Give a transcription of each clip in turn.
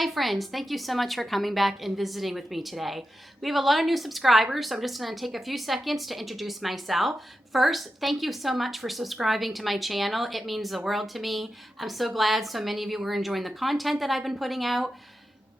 Hi friends, thank you so much for coming back and visiting with me today. We have a lot of new subscribers, so I'm just going to take a few seconds to introduce myself. First, thank you so much for subscribing to my channel. It means the world to me. I'm so glad so many of you were enjoying the content that I've been putting out.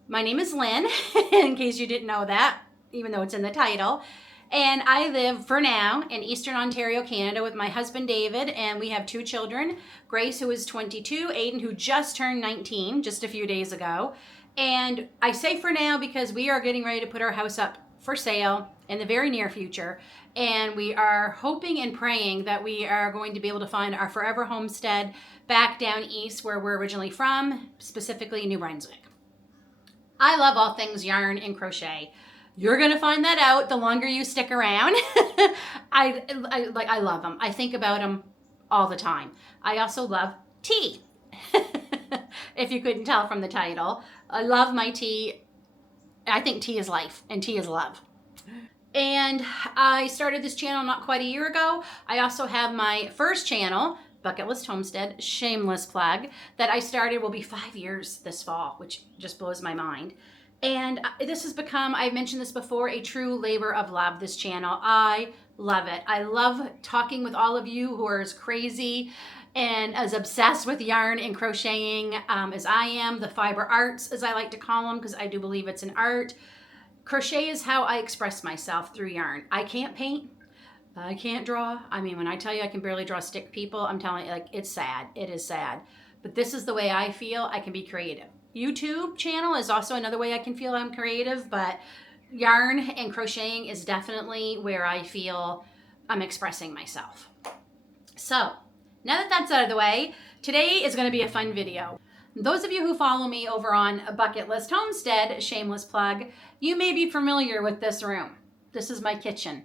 My name is Lynn, in case you didn't know that, even though it's in the title. And I live, for now, in Eastern Ontario, Canada with my husband, David, and we have two children, Grace, who is 22, Aiden, who just turned 19 just a few days ago. And I say for now because we are getting ready to put our house up for sale in the very near future. And we are hoping and praying that we are going to be able to find our forever homestead back down east where we're originally from, specifically New Brunswick. I love all things yarn and crochet. You're going to find that out the longer you stick around. I love them. I think about them all the time. I also love tea. If you couldn't tell from the title, I love my tea. I think tea is life and tea is love. And I started this channel not quite a year ago. I also have my first channel, Bucket List Homestead, shameless plug, that I started will be 5 years this fall, which just blows my mind. And this has become, I've mentioned this before, a true labor of love, this channel. I love it. I love talking with all of you who are as crazy and as obsessed with yarn and crocheting as I am, the fiber arts, as I like to call them, because I do believe it's an art. Crochet is how I express myself through yarn. I can't paint. I can't draw. I mean, when I tell you I can barely draw stick people, I'm telling you, like, it's sad. It is sad. But this is the way I feel I can be creative. YouTube channel is also another way I can feel I'm creative, but yarn and crocheting is definitely where I feel I'm expressing myself. So, now that that's out of the way, today is going to be a fun video. Those of you who follow me over on Bucket List Homestead, shameless plug, you may be familiar with this room. This is my kitchen.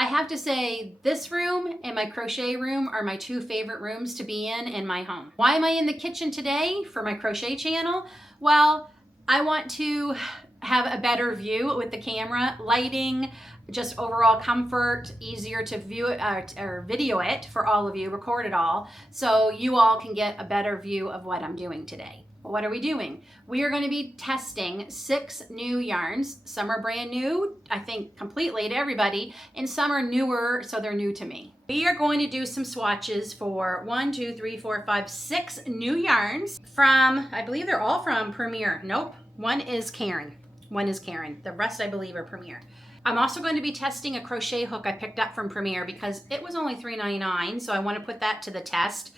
I have to say, this room and my crochet room are my two favorite rooms to be in my home. Why am I in the kitchen today for my crochet channel? Well, I want to have a better view with the camera, lighting, just overall comfort, easier to view it or video it for all of you, record it all, so you all can get a better view of what I'm doing today. What are we doing? We are going to be testing 6 new yarns. Some are brand new, I think completely to everybody, and some are newer, so they're new to me. We are going to do some swatches for 6 new yarns from, I believe they're all from Premier. Nope, one is Caron. The rest I believe are Premier. I'm also going to be testing a crochet hook I picked up from Premier because it was only $3.99, so I want to put that to the test.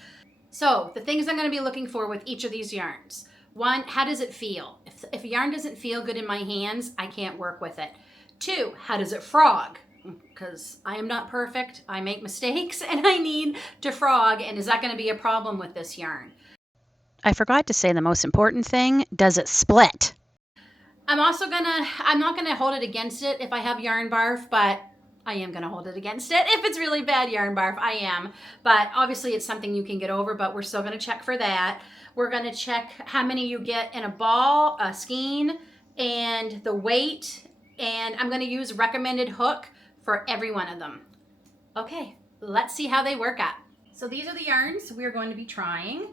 So the things I'm going to be looking for with each of these yarns. 1, how does it feel? If yarn doesn't feel good in my hands, I can't work with it. 2, how does it frog? Because I am not perfect. I make mistakes and I need to frog. And is that going to be a problem with this yarn? I forgot to say the most important thing. Does it split? I'm not going to hold it against it if I have yarn barf, but I am going to hold it against it. If it's really bad yarn barf, I am. But obviously it's something you can get over, but we're still going to check for that. We're going to check how many you get in a ball, a skein, and the weight. And I'm going to use recommended hook for every one of them. Okay, let's see how they work out. So these are the yarns we're going to be trying.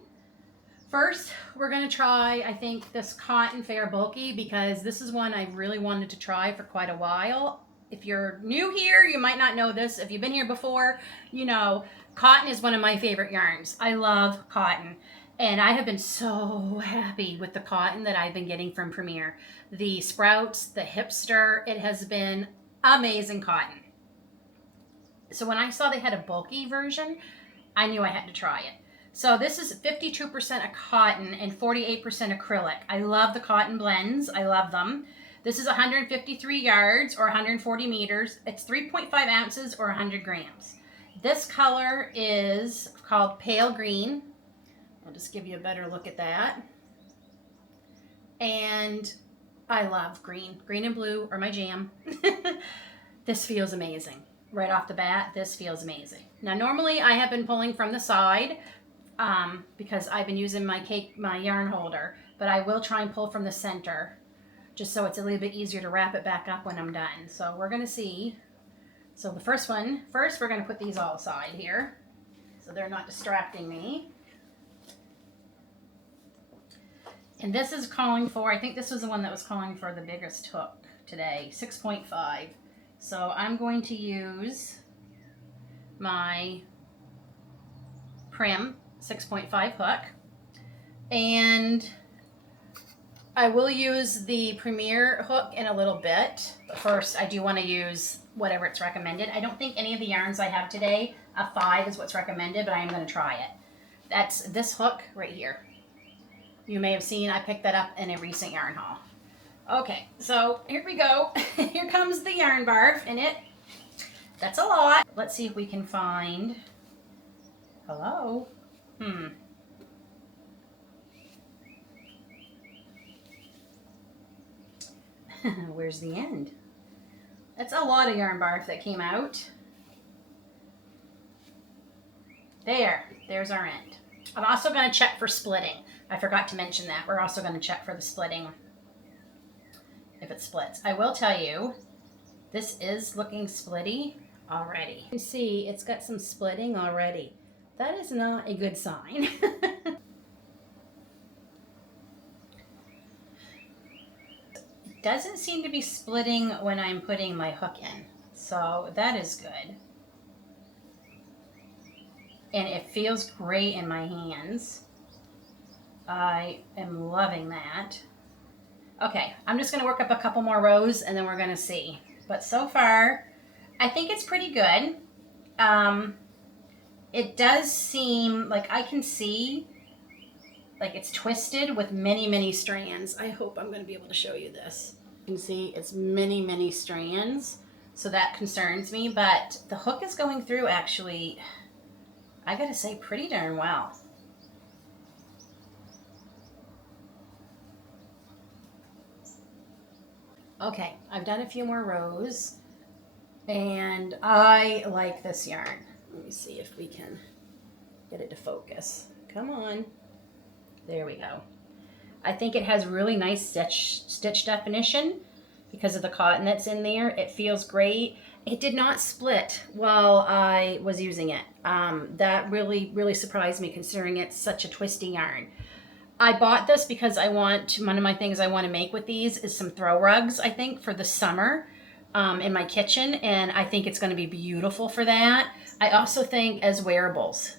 First, we're going to try, I think, this Cotton Fair Bulky because this is one I really wanted to try for quite a while. If you're new here, you might not know this. If you've been here before, you know, cotton is one of my favorite yarns. I love cotton. And I have been so happy with the cotton that I've been getting from Premier. The Sprouts, the Hipster, it has been amazing cotton. So when I saw they had a bulky version, I knew I had to try it. So this is 52% cotton and 48% acrylic. I love the cotton blends. I love them. This is 153 yards or 140 meters. It's 3.5 ounces or 100 grams. This color is called Pale Green. I'll just give you a better look at that. And I love green. Green and blue are my jam. This feels amazing. Right off the bat, this feels amazing. Now, normally I have been pulling from the side because I've been using my yarn holder, but I will try and pull from the center just so it's a little bit easier to wrap it back up when I'm done. So we're going to see. So the first we're going to put these all aside here so they're not distracting me. And this is calling for, I think this was the one that was calling for the biggest hook today, 6.5. So I'm going to use my Prim 6.5 hook. And I will use the Premier hook in a little bit. But first, I do want to use whatever it's recommended. I don't think any of the yarns I have today, a 5 is what's recommended, but I am going to try it. That's this hook right here. You may have seen I picked that up in a recent yarn haul. Okay, so here we go. Here comes the yarn barf in it. That's a lot. Let's see if we can find, hello? Where's the end? That's a lot of yarn barf that came out. There's our end. I'm also going to check for splitting. I forgot to mention that. We're also going to check for the splitting if it splits. I will tell you, this is looking splitty already. You can see it's got some splitting already. That is not a good sign. It doesn't seem to be splitting when I'm putting my hook in, so that is good. And it feels great in my hands. I am loving that. Okay, I'm just going to work up a couple more rows and then we're going to see. But so far, I think it's pretty good. It does seem like I can see like it's twisted with many, many strands. I hope I'm going to be able to show you this. You can see it's many, many strands. So that concerns me, but the hook is going through actually, I got to say, pretty darn well. Okay, I've done a few more rows and I like this yarn. Let me see if we can get it to focus. Come on. There we go. I think it has really nice stitch definition because of the cotton that's in there. It feels great. It did not split while I was using it. That really, really surprised me considering it's such a twisty yarn. I bought this because one of my things I want to make with these is some throw rugs, I think, for the summer in my kitchen. And I think it's going to be beautiful for that. I also think as wearables.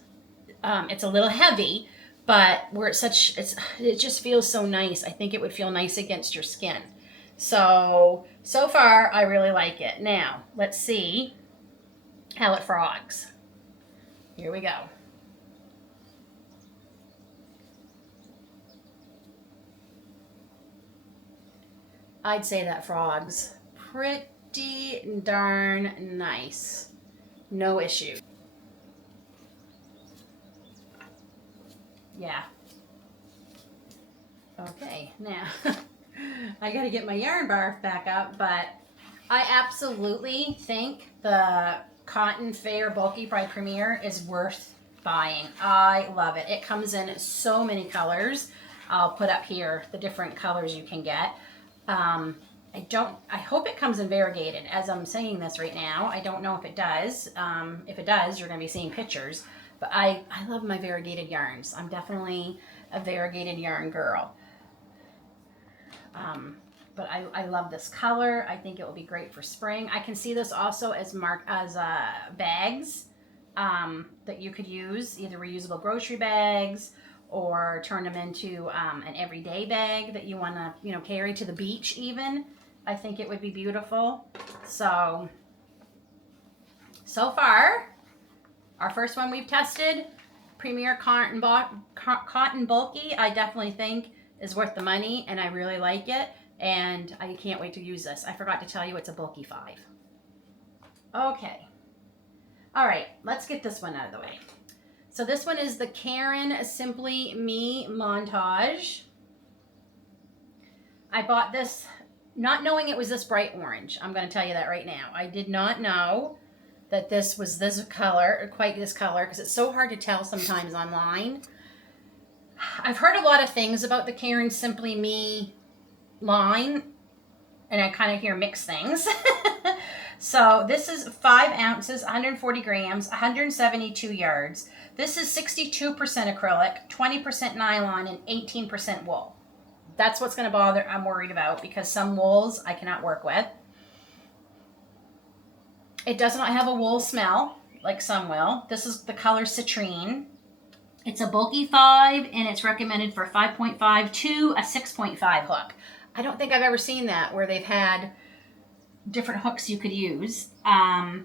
It's a little heavy, but it just feels so nice. I think it would feel nice against your skin. So far, I really like it. Now, let's see how it frogs. Here we go. I'd say that frogs pretty darn nice. No issue. Yeah. Okay, now I gotta get my yarn barf back up, but I absolutely think the Cotton Fair Bulky by Premier is worth buying. I love it. It comes in so many colors. I'll put up here the different colors you can get. I hope it comes in variegated. As I'm saying this right now, I don't know if it does. If it does, you're going to be seeing pictures. But I love my variegated yarns. I'm definitely a variegated yarn girl. But I love this color. I think it will be great for spring. I can see this also as bags that you could use, either reusable grocery bags or turn them into an everyday bag that you want to, carry to the beach even. I think it would be beautiful. So far, our first one we've tested, Premier Cotton Bulky, I definitely think is worth the money, and I really like it, and I can't wait to use this. I forgot to tell you it's a bulky 5. Okay. All right, let's get this one out of the way. So this one is the Caron Simply Me Montage. I bought this not knowing it was this bright orange. I'm going to tell you that right now. I did not know that this was this color, or quite this color, because it's so hard to tell sometimes online. I've heard a lot of things about the Caron Simply Me line, and I kind of hear mixed things. So this is 5 ounces, 140 grams, 172 yards. This is 62% acrylic, 20% nylon, and 18% wool. that's what's going to bother, I'm worried about, because some wools I cannot work with. It does not have a wool smell like some will. This is the color Citrine. It's a bulky 5, and it's recommended for 5.5 to a 6.5 hook. I don't think I've ever seen that where they've had different hooks you could use. I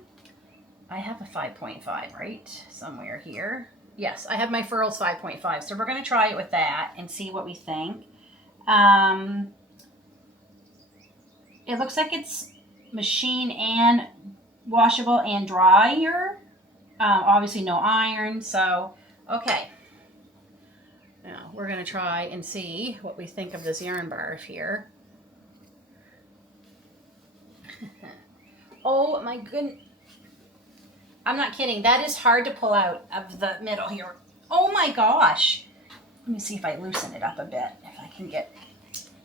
have a 5.5 right somewhere here. Yes, I have my Furls 5.5. So we're going to try it with that and see what we think. It looks like it's machine and washable and dryer. Obviously no iron. So, okay. Now we're going to try and see what we think of this yarn barf here. Oh my goodness. I'm not kidding. That is hard to pull out of the middle here. Oh my gosh. Let me see if I loosen it up a bit. If I can get...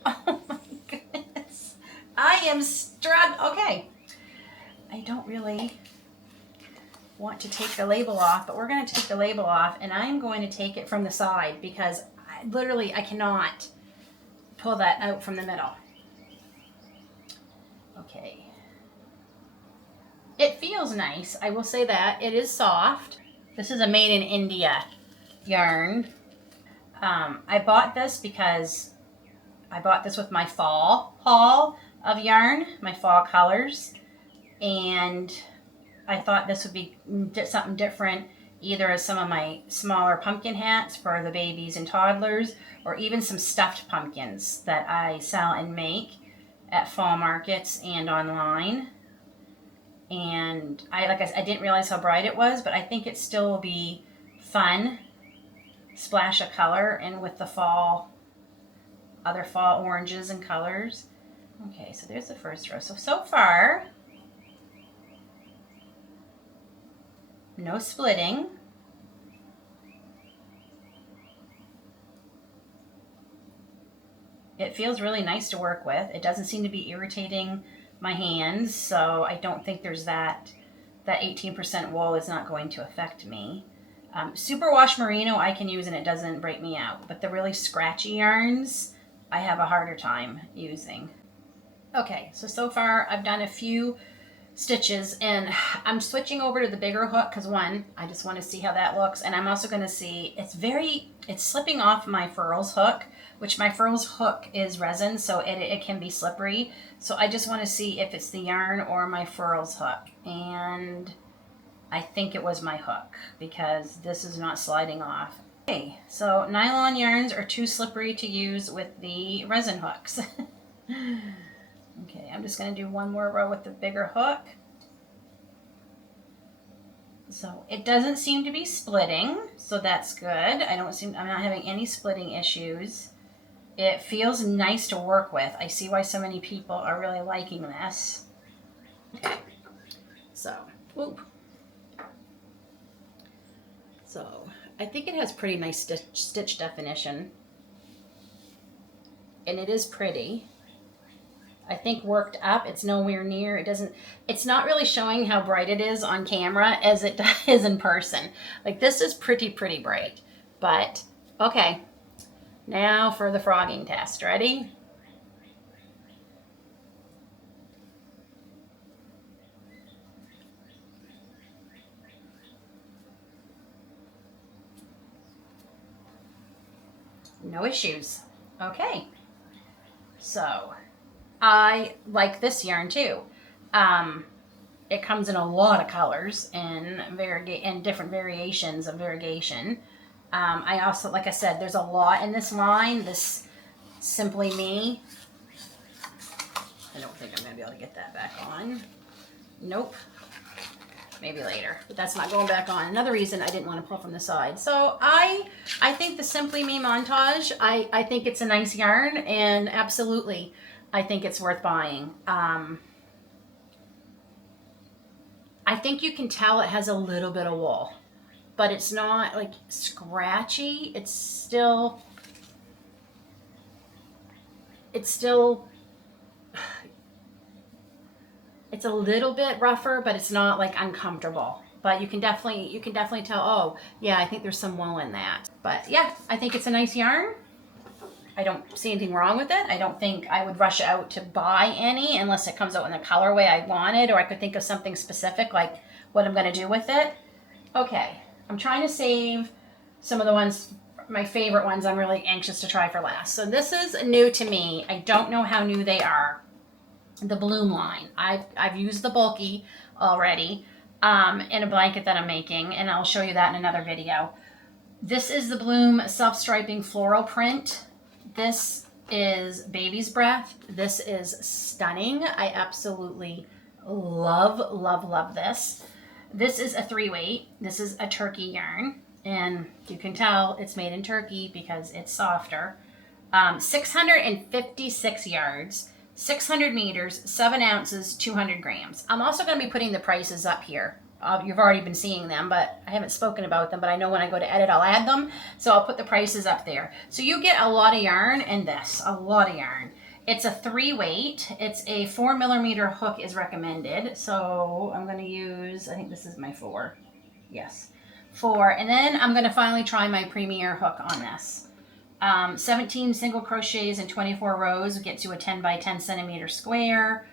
Oh my goodness. I am struggling. Okay. I don't really want to take the label off, but we're going to take the label off, and I'm going to take it from the side because I cannot pull that out from the middle. Okay. It feels nice. I will say that. It is soft. This is a made in India yarn. I bought this because I bought this with my fall haul of yarn, my fall colors. And I thought this would be something different, either as some of my smaller pumpkin hats for the babies and toddlers, or even some stuffed pumpkins that I sell and make at fall markets and online. And I didn't realize how bright it was, but I think it still will be fun, splash of color, and with the other fall oranges and colors. Okay, so there's the first row. So far, no splitting. It feels really nice to work with. It doesn't seem to be irritating my hands, so I don't think there's that 18% wool is not going to affect me. Superwash merino I can use and it doesn't break me out, but the really scratchy yarns I have a harder time using. Okay, so far I've done a few stitches, and I'm switching over to the bigger hook because one, I just want to see how that looks, and I'm also going to see it's slipping off my Furls hook, which my Furls hook is resin, so it can be slippery. So I just want to see if it's the yarn or my Furls hook, and I think it was my hook because this is not sliding off. Okay, so nylon yarns are too slippery to use with the resin hooks. Okay, I'm just going to do one more row with the bigger hook. So it doesn't seem to be splitting, so that's good. I'm not having any splitting issues. It feels nice to work with. I see why so many people are really liking this. Okay, so I think it has pretty nice stitch definition, and it is pretty. I think worked up, it's nowhere near, it's not really showing how bright it is on camera as it is in person. Like, this is pretty bright, but okay. Now for the frogging test. Ready? No issues. Okay. So, I like this yarn too. It comes in a lot of colors and different variations of variegation. I also, like I said, there's a lot in this line. This Simply Me. I don't think I'm going to be able to get that back on. Nope. Maybe later, but that's not going back on. Another reason I didn't want to pull from the side. So I think the Simply Me Montage, I think it's a nice yarn, and absolutely I think it's worth buying. I think you can tell it has a little bit of wool, but it's not like scratchy. It's still it's a little bit rougher, but it's not like uncomfortable. But you can definitely tell, oh yeah, I think there's some wool in that. But yeah, I think it's a nice yarn. I don't see anything wrong with it. I don't think I would rush out to buy any unless it comes out in the colorway I wanted, or I could think of something specific like what I'm going to do with it. Okay, I'm trying to save some of the ones, my favorite ones I'm really anxious to try for last. So this is new to me. I don't know how new they are. The Bloom line. I've used the bulky already in a blanket that I'm making, and I'll show you that in another video. This is the Bloom self-striping floral print. This is Baby's Breath. This is stunning. I absolutely love, love, love this. This is a 3-weight. This is a Turkey yarn, and you can tell it's made in Turkey because it's softer. 656 yards, 600 meters, 7 ounces, 200 grams. I'm also going to be putting the prices up here. You've already been seeing them, but I haven't spoken about them, but I know when I go to edit, I'll add them. So I'll put the prices up there. So you get a lot of yarn in this, a lot of yarn. It's a 3-weight. It's a 4mm hook is recommended. So I'm going to use, I think this is my 4. Yes, 4. And then I'm going to finally try my Premier hook on this. 17 single crochets and 24 rows gets you a 10 by 10 centimeter square.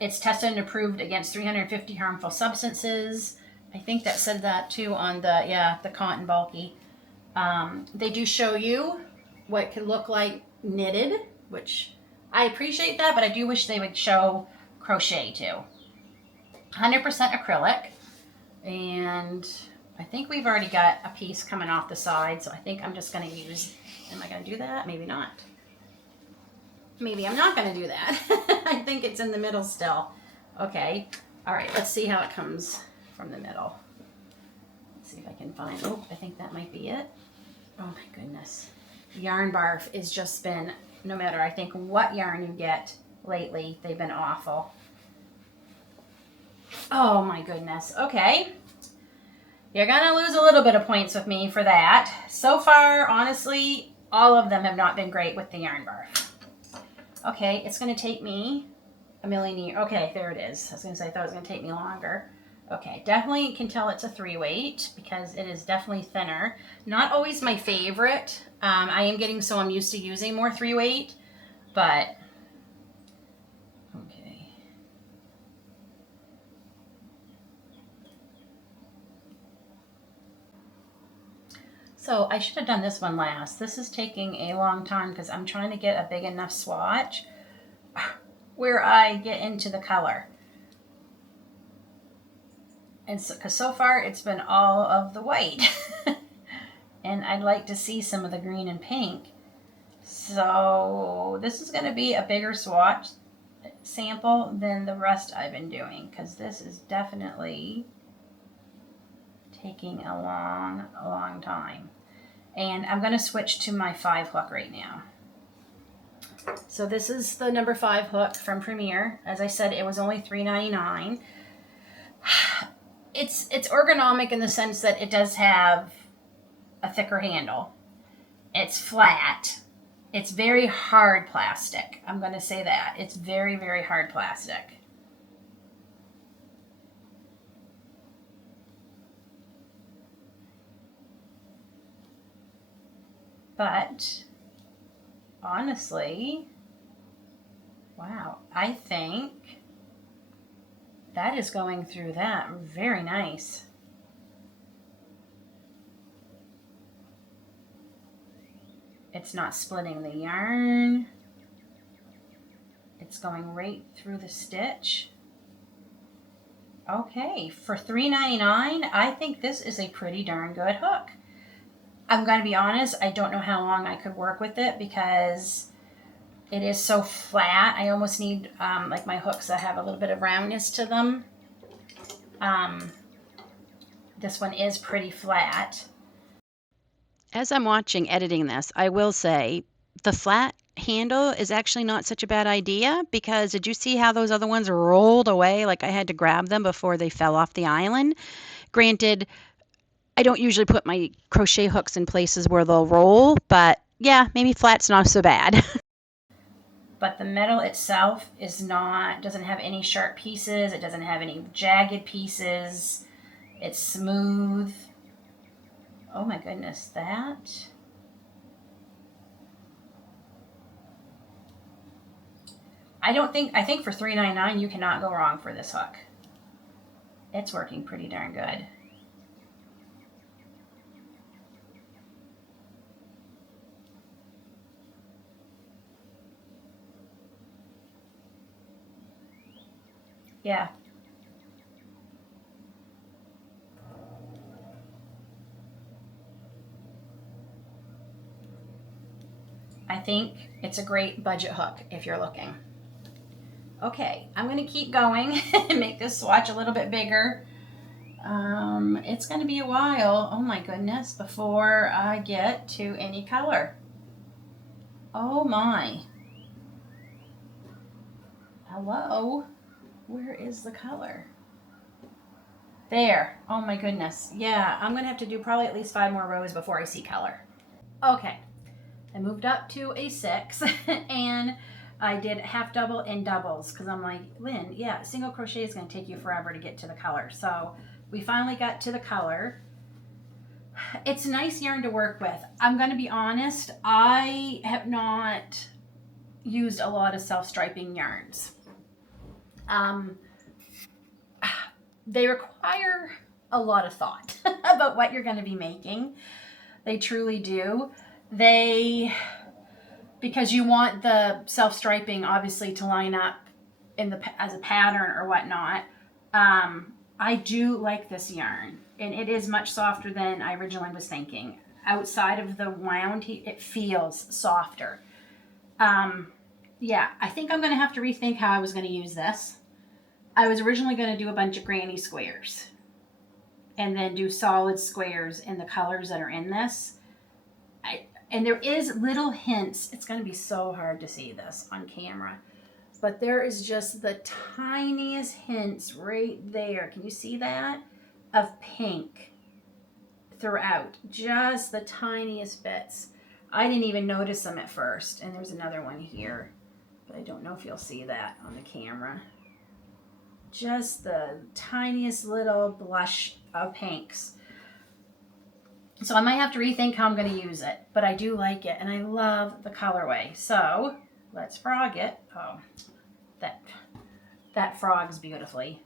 It's tested and approved against 350 harmful substances. I think that said that too on the cotton bulky. They do show you what it can look like knitted, which I appreciate that, but I do wish they would show crochet too. 100% acrylic, and I think we've already got a piece coming off the side, so I think I'm just going to use, am I going to do that? Maybe not. Maybe I'm not going to do that. I think it's in the middle still. Okay. All right. Let's see how it comes from the middle. Let's see if I can find, oh, I think that might be it. Oh my goodness. Yarn barf has just been, no matter I think what yarn you get lately, they've been awful. Oh my goodness. Okay. You're going to lose a little bit of points with me for that. So far, honestly, all of them have not been great with the yarn barf. Okay, it's going to take me a million years. Okay, there it is. I was going to say, I thought it was going to take me longer. Okay, definitely can tell it's a 3-weight because it is definitely thinner. Not always my favorite. I am getting so I'm used to using more 3-weight, but okay. So I should have done this one last. This is taking a long time because I'm trying to get a big enough swatch where I get into the color. And so, because so far it's been all of the white. And I'd like to see some of the green and pink. So this is going to be a bigger swatch sample than the rest I've been doing, because this is definitely taking a long time. And I'm going to switch to my 5 hook right now. So this is the number 5 hook from Premier. As I said, it was only $3.99. It's ergonomic in the sense that it does have a thicker handle. It's flat. It's very hard plastic. I'm going to say that. It's very, very hard plastic. But honestly, wow, I think that is going through that very nice. It's not splitting the yarn. It's going right through the stitch. Okay, for $3.99, I think this is a pretty darn good hook. I'm going to be honest, I don't know how long I could work with it because it is so flat. I almost need like my hooks that have a little bit of roundness to them. This one is pretty flat. As I'm watching editing this, I will say the flat handle is actually not such a bad idea, because did you see how those other ones rolled away? Like I had to grab them before they fell off the island. Granted, I don't usually put my crochet hooks in places where they'll roll, but yeah, maybe flat's not so bad. But the metal itself doesn't have any sharp pieces. It doesn't have any jagged pieces. It's smooth. Oh my goodness, that. I think for $3.99 you cannot go wrong for this hook. It's working pretty darn good. Yeah. I think it's a great budget hook if you're looking. Okay, I'm going to keep going and make this swatch a little bit bigger. It's going to be a while, oh my goodness, before I get to any color. Oh my. Hello? Where is the color? There. Oh my goodness. Yeah, I'm going to have to do probably at least 5 more rows before I see color. Okay. I moved up to a 6 and I did half double and doubles because I'm like, Lynn, yeah, single crochet is going to take you forever to get to the color. So we finally got to the color. It's a nice yarn to work with. I'm going to be honest, I have not used a lot of self-striping yarns. They require a lot of thought about what you're going to be making. They truly do. Because you want the self-striping obviously to line up as a pattern or whatnot. I do like this yarn, and it is much softer than I originally was thinking. Outside of the wound, it feels softer. Yeah, I think I'm going to have to rethink how I was going to use this. I was originally going to do a bunch of granny squares and then do solid squares in the colors that are in this. And there is little hints. It's going to be so hard to see this on camera. But there is just the tiniest hints right there. Can you see that? Of pink throughout. Just the tiniest bits. I didn't even notice them at first. And there's another one here. But I don't know if you'll see that on the camera. Just the tiniest little blush of pinks. So I might have to rethink how I'm going to use it, but I do like it, and I love the colorway. So let's frog it. Oh, that frogs beautifully.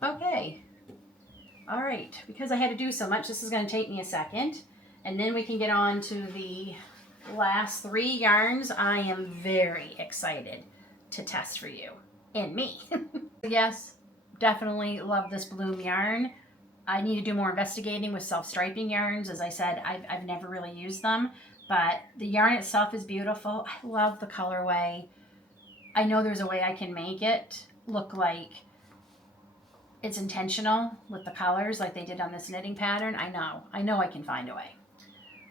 Okay. All right. Because I had to do so much, this is going to take me a second, and then we can get on to the last 3 yarns. I am very excited to test for you and me. Yes, definitely love this bloom yarn. I need to do more investigating with self-striping yarns. As I said, I've never really used them, but the yarn itself is beautiful. I love the colorway. I know there's a way I can make it look like it's intentional with the colors like they did on this knitting pattern. I know I can find a way.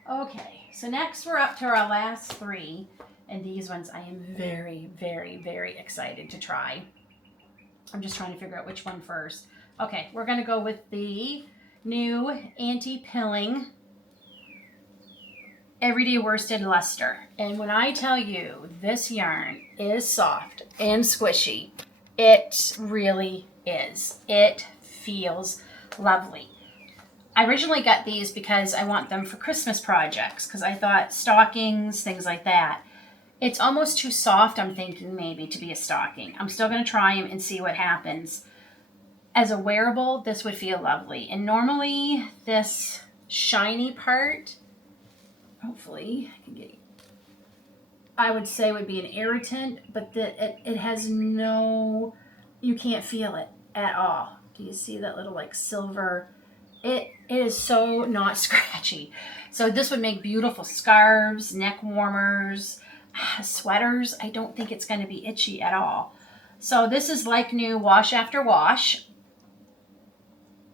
Okay, so next we're up to our last 3, and these ones I am very, very, very excited to try. I'm just trying to figure out which one first. Okay, we're going to go with the new anti-pilling Everyday Worsted Luster. And when I tell you this yarn is soft and squishy, it really is. It feels lovely. I originally got these because I want them for Christmas projects, because I thought stockings, things like that. It's almost too soft, I'm thinking, maybe to be a stocking. I'm still going to try them and see what happens. As a wearable, this would feel lovely. And normally this shiny part, hopefully I can get, I would say would be an irritant, but it has no, you can't feel it at all. Do you see that little like silver? It is so not scratchy. So this would make beautiful scarves, neck warmers, sweaters. I don't think it's going to be itchy at all. So this is like new, wash after wash.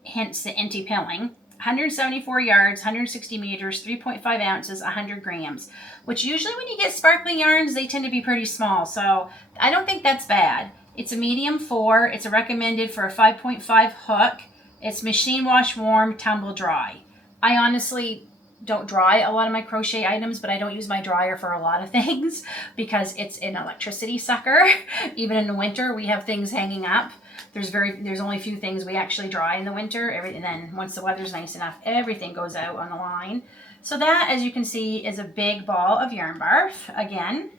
Hence the anti-pilling. 174 yards, 160 meters, 3.5 ounces, 100 grams. Which usually when you get sparkling yarns, they tend to be pretty small. So I don't think that's bad. It's a medium 4. It's a recommended for a 5.5 hook. It's machine wash warm, tumble dry. I honestly don't dry a lot of my crochet items, but I don't use my dryer for a lot of things because it's an electricity sucker. Even in the winter, we have things hanging up. There's only a few things we actually dry in the winter. And then once the weather's nice enough, everything goes out on the line. So that, as you can see, is a big ball of yarn barf again.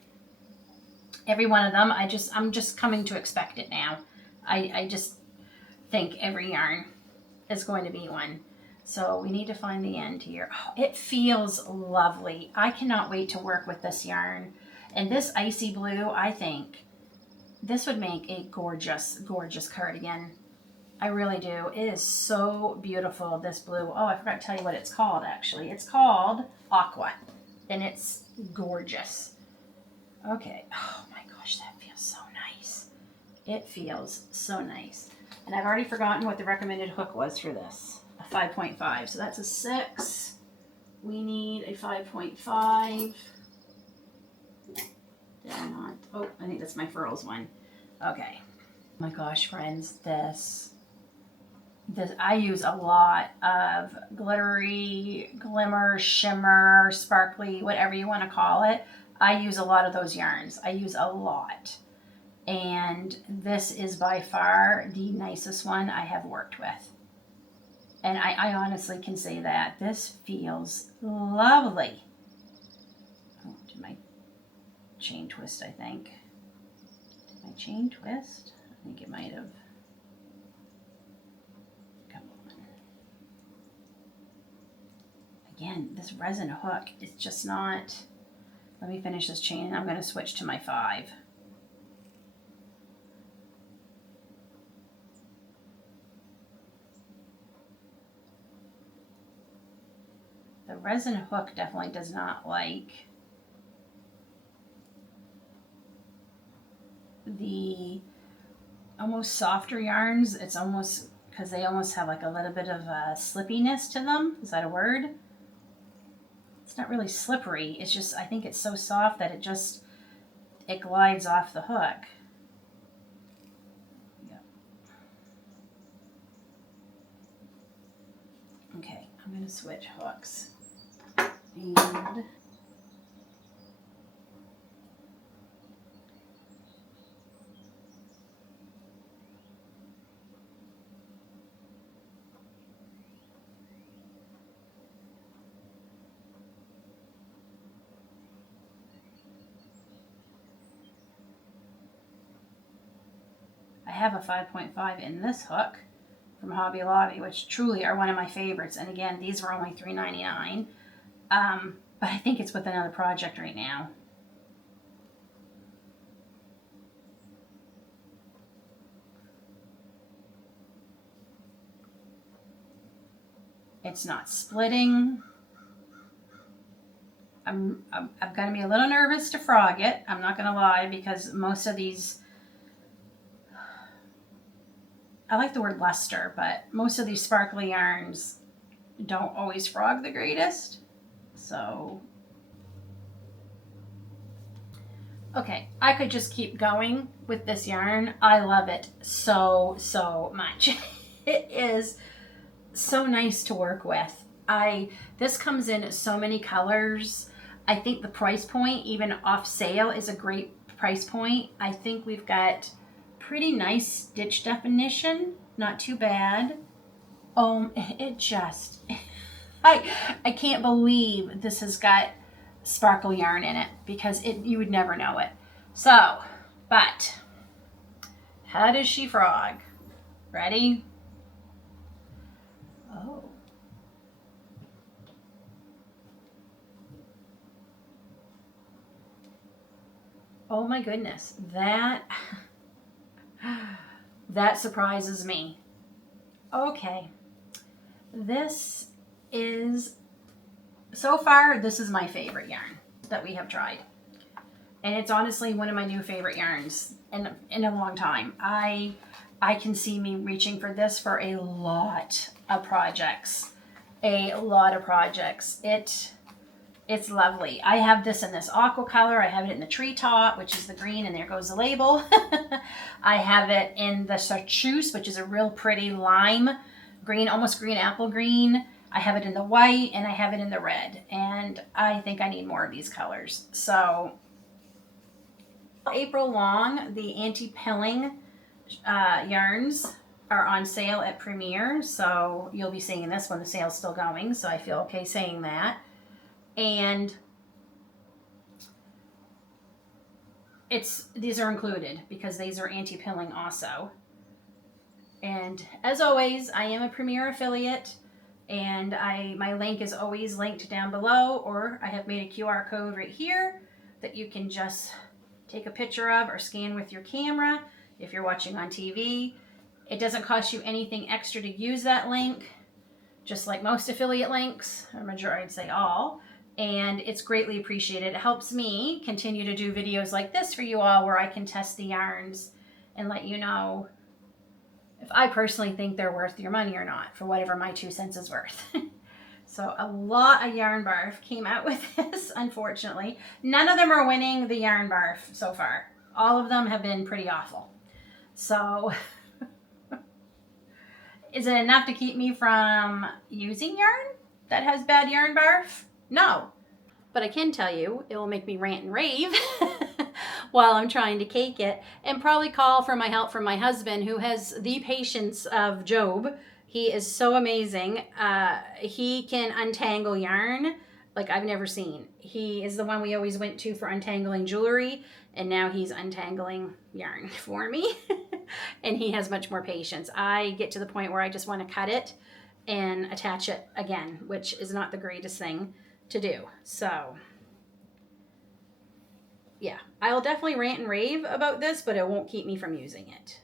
Every one of them, I'm just coming to expect it now. I just think every yarn is going to be one. So we need to find the end here. Oh, it feels lovely. I cannot wait to work with this yarn. And this icy blue, I think this would make a gorgeous, gorgeous cardigan. I really do. It is so beautiful, this blue. Oh, I forgot to tell you what it's called, actually. It's called Aqua, and it's gorgeous. Okay. Oh my gosh, that feels so nice. It feels so nice. And I've already forgotten what the recommended hook was for this. A 5.5. So that's a 6. We need a 5.5. Did I not? Oh, I think that's my furls one. Okay. Oh my gosh, friends, this I use a lot of glittery, glimmer, shimmer, sparkly, whatever you want to call it. I use a lot of those yarns. I use a lot. And this is by far the nicest one I have worked with. And I honestly can say that. This feels lovely. Oh, did my chain twist, I think. Did my chain twist? I think it might have. Come on. Again, this resin hook is just not. Let me finish this chain and I'm going to switch to my 5. The resin hook definitely does not like the almost softer yarns. It's almost because they almost have like a little bit of a slippiness to them. Is that a word? It's not really slippery. It's just, I think it's so soft that it glides off the hook. Yep. Okay, I'm going to switch hooks. And I have a 5.5 in this hook from Hobby Lobby, which truly are one of my favorites. And again, these were only $3.99. But I think it's with another project right now. It's not splitting. I'm going to be a little nervous to frog it. I'm not going to lie, because most of these, I like the word luster, but most of these sparkly yarns don't always frog the greatest. So, okay, I could just keep going with this yarn. I love it so, so much. It is so nice to work with. This comes in so many colors. I think the price point, even off sale, is a great price point. I think we've got pretty nice stitch definition. Not too bad. It just... I can't believe this has got sparkle yarn in it, because you would never know it. So, but how does she frog? Ready? Oh. Oh my goodness. That surprises me. Okay. This is, so far, this is my favorite yarn that we have tried. And it's honestly one of my new favorite yarns in a long time. I can see me reaching for this for a lot of projects. A lot of projects. It's lovely. I have this in this aqua color. I have it in the treetop, which is the green, and there goes the label. I have it in the chartreuse, which is a real pretty lime green, almost green apple green. I have it in the white, and I have it in the red. And I think I need more of these colors. So, April long, the anti-pilling yarns are on sale at Premier. So, you'll be seeing this when the sale's still going. So, I feel okay saying that. And these are included because these are anti-pilling also. And as always, I am a Premier affiliate, and my link is always linked down below, or I have made a QR code right here that you can just take a picture of or scan with your camera if you're watching on TV. It doesn't cost you anything extra to use that link, just like most affiliate links, or majority, I'd say all, and it's greatly appreciated. It helps me continue to do videos like this for you all, where I can test the yarns and let you know if I personally think they're worth your money or not, for whatever my 2 cents is worth. So a lot of yarn barf came out with this, unfortunately. None of them are winning the yarn barf so far. All of them have been pretty awful. So is it enough to keep me from using yarn that has bad yarn barf? No. But I can tell you, it will make me rant and rave while I'm trying to cake it, and probably call for my help from my husband, who has the patience of Job. He is so amazing. He can untangle yarn like I've never seen. He is the one we always went to for untangling jewelry, and now he's untangling yarn for me. And he has much more patience. I get to the point where I just want to cut it and attach it again, which is not the greatest thing to do. So yeah, I'll definitely rant and rave about this, but it won't keep me from using it.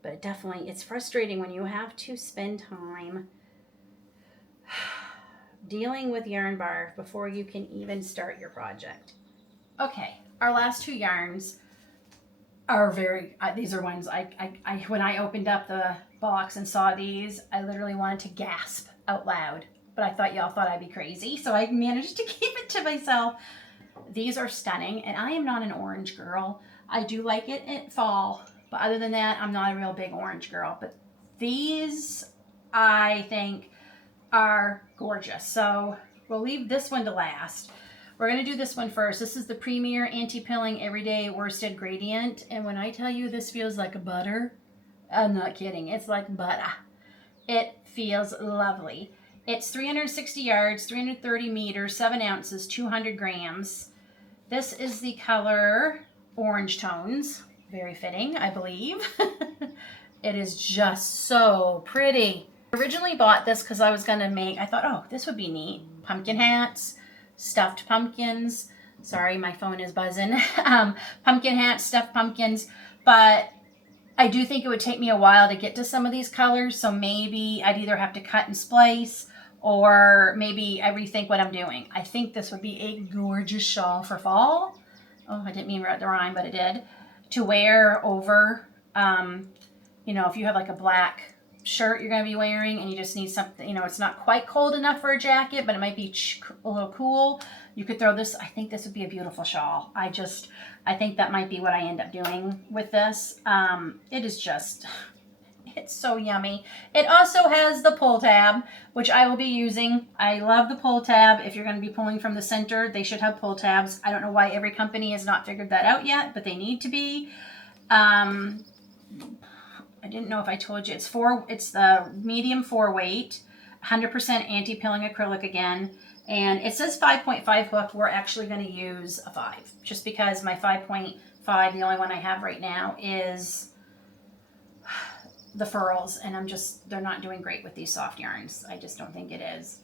But it's frustrating when you have to spend time dealing with yarn barf before you can even start your project. Okay, our last 2 yarns are these are ones when I opened up the box and saw these, I literally wanted to gasp out loud, but I thought y'all thought I'd be crazy, so I managed to keep it to myself. These are stunning, and I am not an orange girl. I do like it in fall, but other than that, I'm not a real big orange girl. But these, I think, are gorgeous. So we'll leave this one to last. We're going to do this one first. This is the Premier Anti-Pilling Everyday Worsted Gradient. And when I tell you this feels like butter, I'm not kidding. It's like butter. It feels lovely. It's 360 yards, 330 meters, 7 ounces, 200 grams. This is the color Orange Tones. Very fitting, I believe. It is just so pretty. I originally bought this because I thought, oh, this would be neat. Pumpkin hats, stuffed pumpkins. Sorry, my phone is buzzing. Pumpkin hats, stuffed pumpkins. But I do think it would take me a while to get to some of these colors. So maybe I'd either have to cut and splice, or maybe I rethink what I'm doing. I think this would be a gorgeous shawl for fall. Oh, I didn't mean to write the rhyme, but it did. To wear over, if you have like a black shirt you're going to be wearing and you just need something, it's not quite cold enough for a jacket, but it might be a little cool. You could throw this. I think this would be a beautiful shawl. I think that might be what I end up doing with this. It's so yummy. It also has the pull tab, which I will be using. I love the pull tab. If you're going to be pulling from the center, they should have pull tabs. I don't know why every company has not figured that out yet, but they need to be. I didn't know if I told you. It's the medium 4 weight, 100% anti-pilling acrylic again. And it says 5.5 hook. We're actually going to use a 5, just because my 5.5, the only one I have right now, is the furls, and they're not doing great with these soft yarns. I just don't think it is.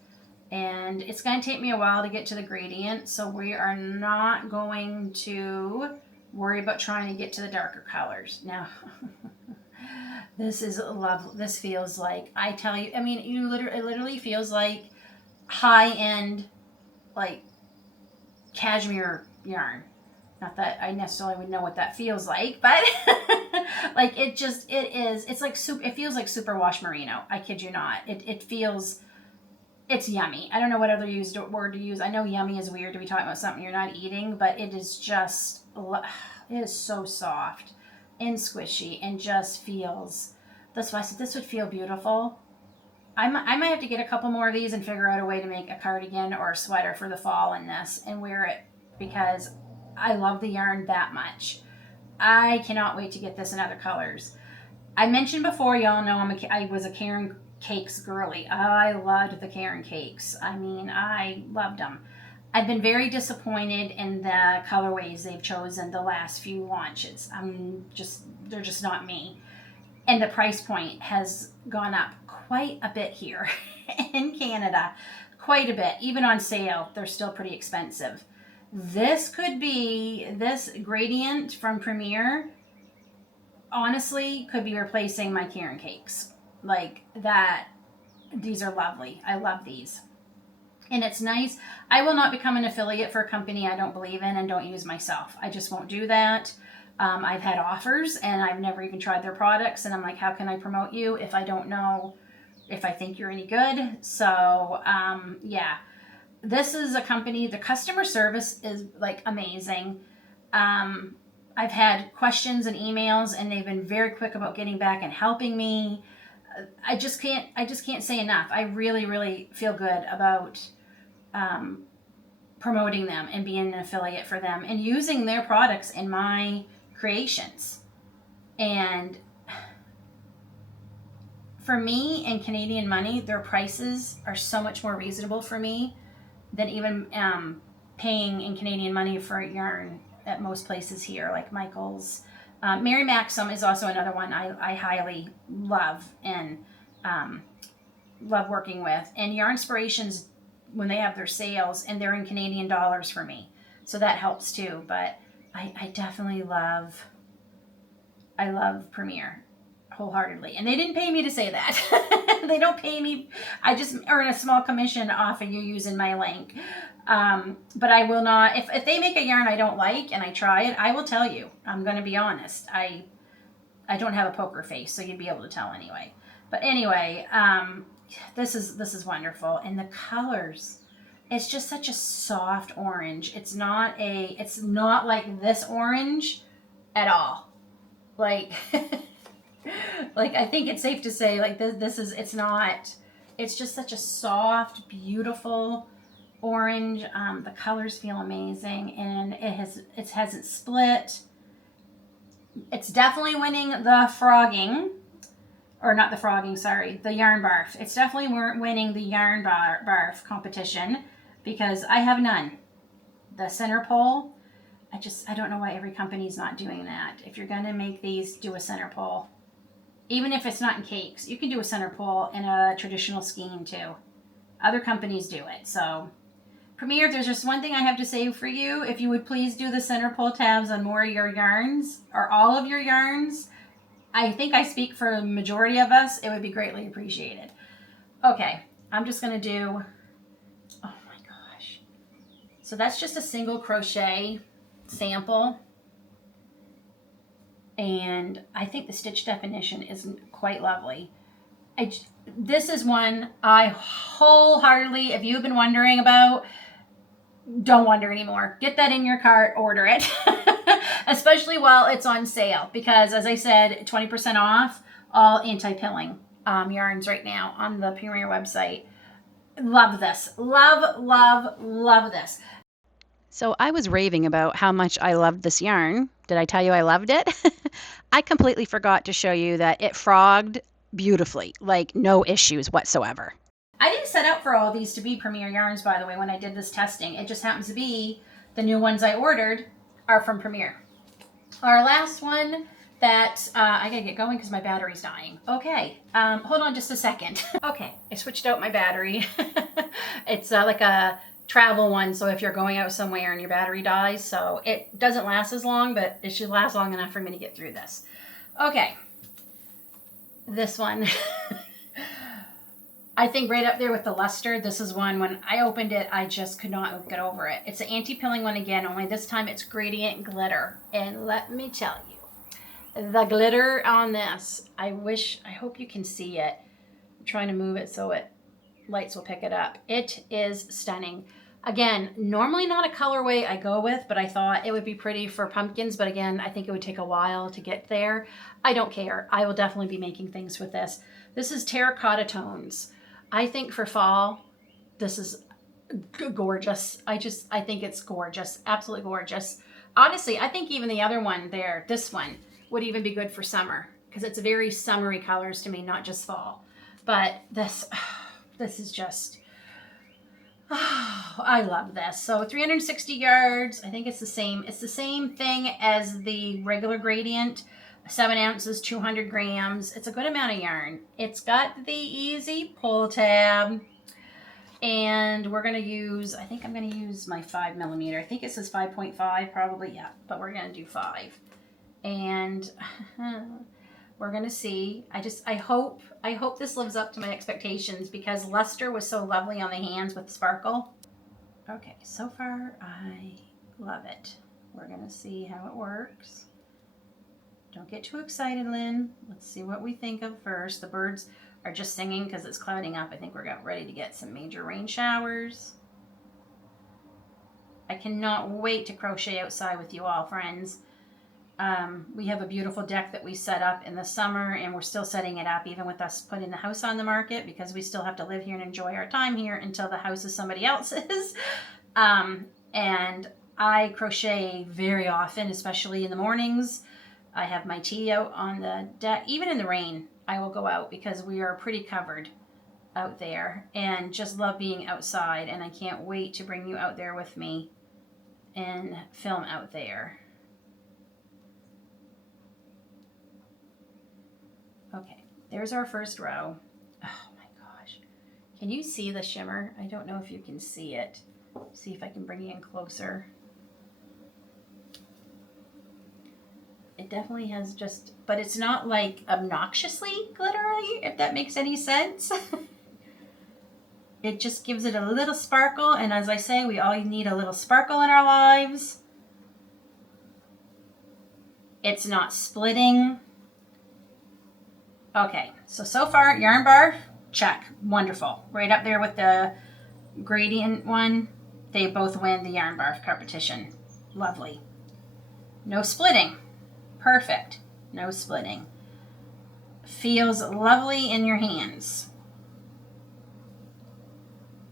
And it's going to take me a while to get to the gradient, so we are not going to worry about trying to get to the darker colors. Now, this is lovely. This feels like, I tell you, it literally feels like high-end, like, cashmere yarn. Not that I necessarily would know what that feels like, but like it feels like superwash merino. I kid you not. It's yummy. I don't know what other word to use. I know yummy is weird to be talking about something you're not eating, but it is so soft and squishy and just feels, that's why I said this would feel beautiful. I might have to get a couple more of these and figure out a way to make a cardigan or a sweater for the fall in this and wear it, because I love the yarn that much. I cannot wait to get this in other colors. I mentioned before, y'all know I was a Caron cakes girly. I loved the Caron cakes. I loved them. I've been very disappointed in the colorways they've chosen the last few launches. They're just not me. And the price point has gone up quite a bit here in Canada. Quite a bit. Even on sale, they're still pretty expensive. This gradient from Premier, honestly, could be replacing my Caron cakes. Like that, these are lovely. I love these. And it's nice. I will not become an affiliate for a company I don't believe in and don't use myself. I just won't do that. I've had offers and I've never even tried their products. And I'm like, how can I promote you if I don't know if I think you're any good? So, yeah. This is a company, the customer service is like amazing. I've had questions and emails and they've been very quick about getting back and helping me. I just can't say enough. I really, really feel good about promoting them and being an affiliate for them and using their products in my creations. And for me, in Canadian money, their prices are so much more reasonable for me than even paying in Canadian money for yarn at most places here, like Michael's. Mary Maxim is also another one I highly love and love working with. And Yarnspirations, when they have their sales, and they're in Canadian dollars for me, so that helps too. But I definitely love Premier wholeheartedly, and they didn't pay me to say that. They don't pay me. I just earn a small commission off of you using my link. But I will not, if they make a yarn I don't like and I try it, I will tell you. I'm going to be honest. I don't have a poker face, so you'd be able to tell anyway. But anyway, this is wonderful. And the colors, it's just such a soft orange. It's not like this orange at all. Like, like I think it's safe to say like it's just such a soft, beautiful orange. The colors feel amazing, and it hasn't split. It's definitely winning the frogging, or not the frogging, sorry, the yarn barf. It's definitely winning the yarn barf competition because I have none. The center pole, I don't know why every company's not doing that. If you're going to make these, do a center pole. Even if it's not in cakes, you can do a center pole in a traditional skein too. Other companies do it. So, Premier, there's just one thing I have to say for you. If you would please do the center pole tabs on more of your yarns, or all of your yarns, I think I speak for the majority of us, it would be greatly appreciated. Okay, I'm just going to do, oh my gosh. So that's just a single crochet sample. And I think the stitch definition is quite lovely. This is one I wholeheartedly, if you've been wondering about, don't wonder anymore. Get that in your cart, order it. Especially while it's on sale. Because as I said, 20% off all anti-pilling yarns right now on the Premier website. Love this. Love, love, love this. So I was raving about how much I loved this yarn. Did I tell you I loved it? I completely forgot to show you that it frogged beautifully, like no issues whatsoever. I didn't set out for all these to be Premier yarns, by the way, when I did this testing. It just happens to be the new ones I ordered are from Premier. Our last one that I gotta get going because my battery's dying. Okay, hold on just a second. Okay, I switched out my battery. It's like a travel one, so if you're going out somewhere and your battery dies, so it doesn't last as long, but it should last long enough for me to get through this. Okay, this one. I think right up there with the luster. This is one, when I opened it, I just could not get over it. It's an anti-pilling one again, only this time it's gradient glitter. And let me tell you, the glitter on this, I hope you can see it. I'm trying to move it so lights will pick it up. It is stunning. Again, normally not a colorway I go with, but I thought it would be pretty for pumpkins. But again, I think it would take a while to get there. I don't care. I will definitely be making things with this. This is terracotta tones. I think for fall, this is gorgeous. I think it's gorgeous. Absolutely gorgeous. Honestly, I think even the other one there, this one, would even be good for summer because it's very summery colors to me, not just fall. But this is just, Oh, I love this. So 360 yards. I think it's the same. It's the same thing as the regular gradient. 7 ounces, 200 grams. It's a good amount of yarn. It's got the easy pull tab. And we're going to use, I think I'm going to use my 5mm. I think it says 5.5 probably. Yeah, but we're going to do 5. And we're going to see. I hope this lives up to my expectations because luster was so lovely on the hands with sparkle. Okay, so far I love it. We're going to see how it works. Don't get too excited, Lynn. Let's see what we think of first. The birds are just singing because it's clouding up. I think we're ready to get some major rain showers. I cannot wait to crochet outside with you all, friends. We have a beautiful deck that we set up in the summer, and we're still setting it up even with us putting the house on the market because we still have to live here and enjoy our time here until the house is somebody else's. And I crochet very often, especially in the mornings. I have my tea out on the deck. Even in the rain, I will go out because we are pretty covered out there and just love being outside. And I can't wait to bring you out there with me and film out there. Okay, there's our first row. Oh my gosh. Can you see the shimmer? I don't know if you can see it. See if I can bring you in closer. It definitely has just, but it's not like obnoxiously glittery, if that makes any sense. It just gives it a little sparkle, and as I say, we all need a little sparkle in our lives. It's not splitting. Okay, so far, yarn bar, check, wonderful. Right up there with the gradient one, they both win the yarn bar competition. Lovely. No splitting. Perfect. No splitting. Feels lovely in your hands.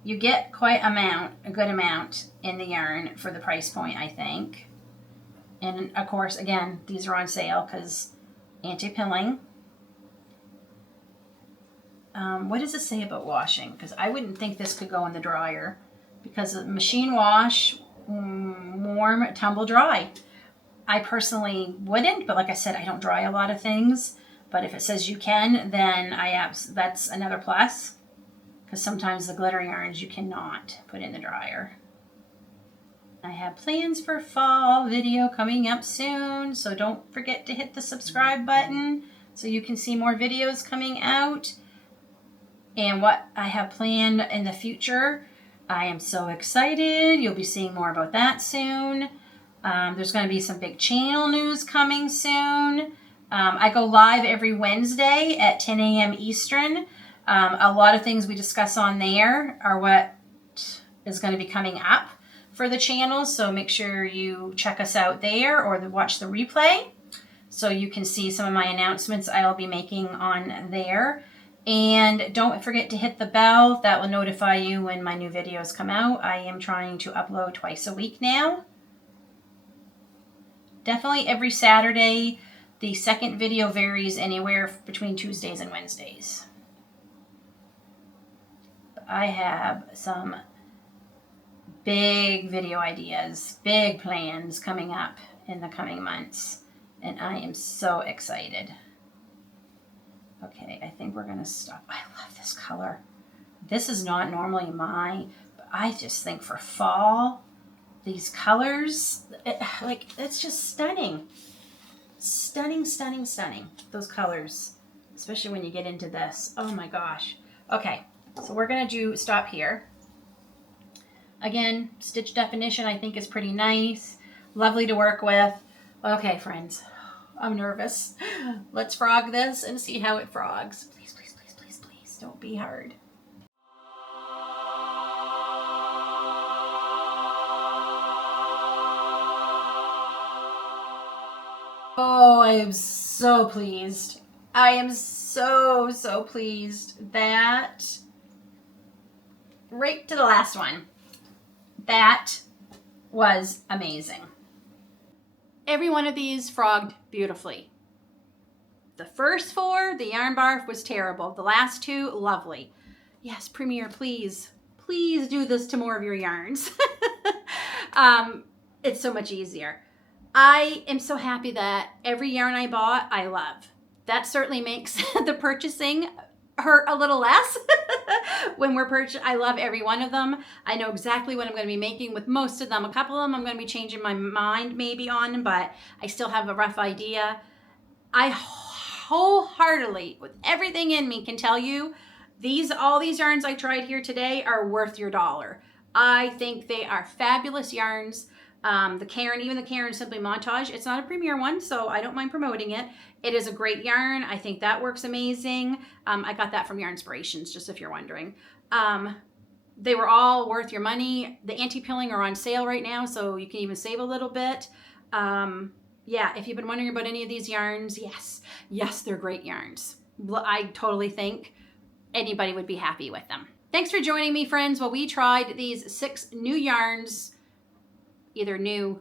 You get quite a good amount in the yarn for the price point, I think. And of course, again, these are on sale because anti-pilling. What does it say about washing? Because I wouldn't think this could go in the dryer because the machine wash, warm, tumble dry. I personally wouldn't, but like I said, I don't dry a lot of things. But if it says you can, then that's another plus. Because sometimes the glitter yarns you cannot put in the dryer. I have plans for fall video coming up soon, so don't forget to hit the subscribe button so you can see more videos coming out. And what I have planned in the future, I am so excited. You'll be seeing more about that soon. There's going to be some big channel news coming soon. I go live every Wednesday at 10 a.m. Eastern. A lot of things we discuss on there are what is going to be coming up for the channel. So make sure you check us out there or watch the replay so you can see some of my announcements I'll be making on there. And don't forget to hit the bell. That will notify you when my new videos come out. I am trying to upload twice a week now. Definitely every Saturday. The second video varies anywhere between Tuesdays and Wednesdays. I have some big video ideas, big plans coming up in the coming months, and I am so excited. Okay, I think we're going to stop. I love this color. This is not normally mine, but I just think for fall, these colors, it's just stunning. Stunning, stunning, stunning. Those colors, especially when you get into this. Oh my gosh. Okay, so we're going to stop here. Again, stitch definition I think is pretty nice. Lovely to work with. Okay, friends. I'm nervous. Let's frog this and see how it frogs. Please, please, please, please, please. Don't be hard. Oh, I am so pleased. I am so, so pleased that right to the last one. That was amazing. Every one of these frogged beautifully. The first 4, the yarn barf was terrible. The last 2, lovely. Yes, Premier, please, please do this to more of your yarns. It's so much easier. I am so happy that every yarn I bought, I love. That certainly makes the purchasing hurt a little less when we're purchasing. I love every one of them. I know exactly what I'm going to be making with most of them. A couple of them I'm going to be changing my mind maybe on, but I still have a rough idea. I wholeheartedly, with everything in me, can tell you all these yarns I tried here today are worth your dollar. I think they are fabulous yarns. The Caron, even the Caron Simply Montage, it's not a Premier one, so I don't mind promoting it. It is a great yarn. I think that works amazing. I got that from Yarn Inspirations, just if you're wondering. They were all worth your money. The anti-pilling are on sale right now, so you can even save a little bit. Yeah, if you've been wondering about any of these yarns, yes, they're great yarns. I totally think anybody would be happy with them. Thanks for joining me, friends, while we tried these 6 new yarns, either new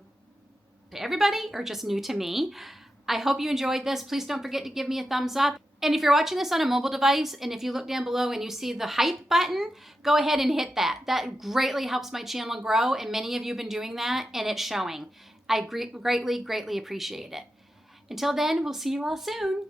to everybody or just new to me. I hope you enjoyed this. Please don't forget to give me a thumbs up. And if you're watching this on a mobile device, and if you look down below and you see the hype button, go ahead and hit that. That greatly helps my channel grow, and many of you have been doing that, and it's showing. I greatly appreciate it. Until then, we'll see you all soon.